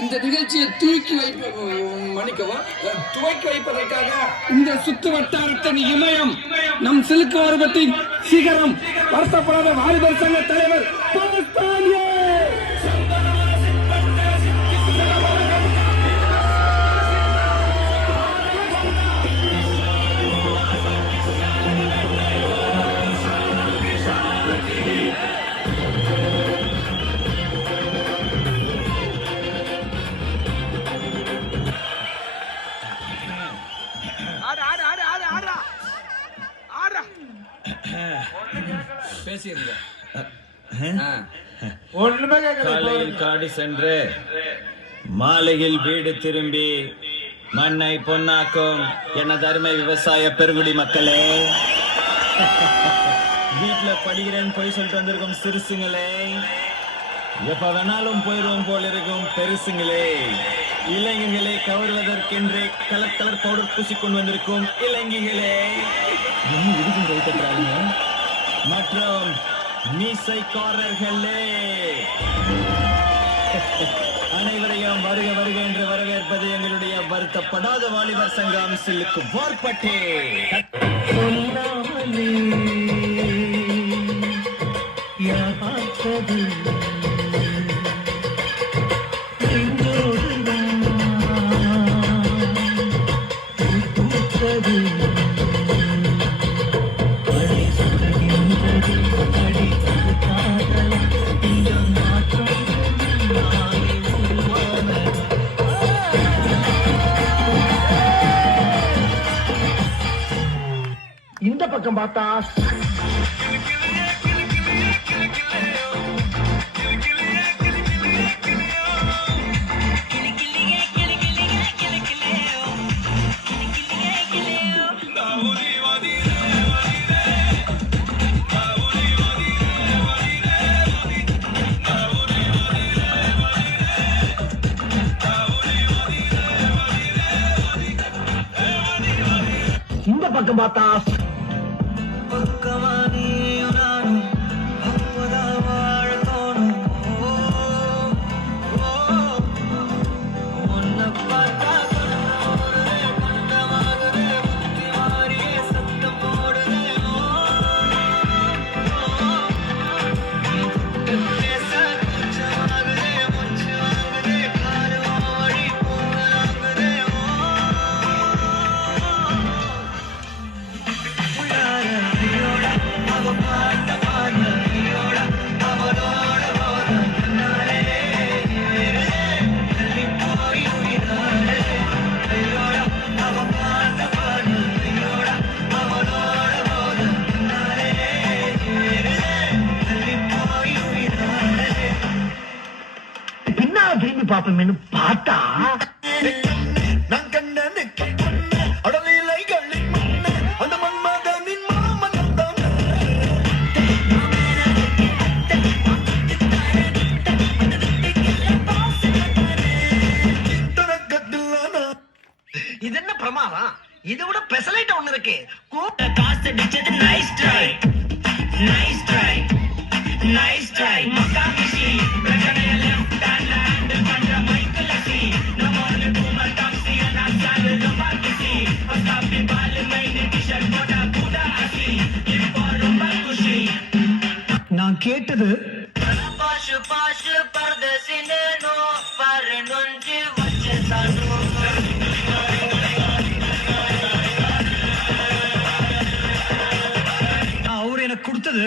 இந்த நிகழ்ச்சியை துவக்கி வைப்பதற்காக இந்த சுத்து வட்டாரத்தின் இமயம் நம் சிலுக்கு வாரபத்தின் சிகரம் வருத்தப்படாத வாலிபர் சங்க தலைவர் காலையில் காடி சென்று மாலையில் வீடு திரும்பி மண்ணை பொன்னாக்கும் எனது அருமை விவசாய பெருங்குடி மக்களே, வீட்டுல படிக்கிறேன்னு போய் சொல்லிட்டு வந்திருக்கும் சிறுசுங்களே, எப்ப வேணாலும் போயிடுவோம் போல இருக்கும் பெருசுங்களே, இளைஞர்களை கவர்வதற்கென்றே கலர் கலர் பவுடர் பூசிக்கொண்டு வந்திருக்கும் இளைஞர்களே, மற்றும் மீசைக்காரர்களே, அனைவரையும் வருக வருக என்று வரவேற்பது எங்களுடைய வருத்தப்படாத வாலிபர் சங்கம் சிலுக்கு வார்பட்டே. இந்த பக்கம் பார்த்தா இந்த பக்கம் பார்த்தா திரும்பி பாப்போம்னு பார்த்தா இது என்ன பிரமாதம்? இதை விட பெசலைட் ஒண்ணு இருக்கு. காசு அடிச்சது nice try, nice try, nice try. மக்காமிஷி பிரச்சனையில லெஃப்ட் ஹேண்ட் பண்ற மைக்கேல் லசி நம்மள பூமா டாக்ஸி நான் சாலு பாக்கிசி அஸ்தாபி பால் மைனே டி-ஷர்ட் போட்டா கூடா அசி இப்போ ரொம்ப குஷி. நான் கேட்டது பாஷு பாஷு பர்தசினே நோ பரனுஞ்சி வச்சே சானு. அவர் எனக்கு கொடுத்தது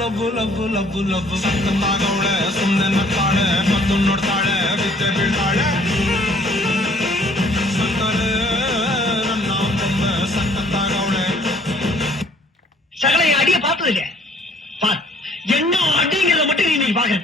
ಲವ್ ಲವ್ ಲವ್ ಲವ್ ಸತ್ತಂತಾಗವಳೆ ಸುಮ್ಮನೆ ನಕ್ಕಾಳೆ ಮತ್ತು ನೋಡ್ತಾಳೆ ಬಿದ್ದೆ ಬೀಳ್ತಾಳೆ ಸತ್ತರೆ ನನ್ನ ಬೊಮ್ಮೆ ಸತ್ತಂತಾಗವಳೆ சகல என் அடிய பார்த்தது இல்ல பார் என்ன அடிங்கிறத மட்டும் நீ இன்னைக்கு பாக்குற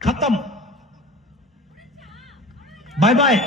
खत्म बाय बाय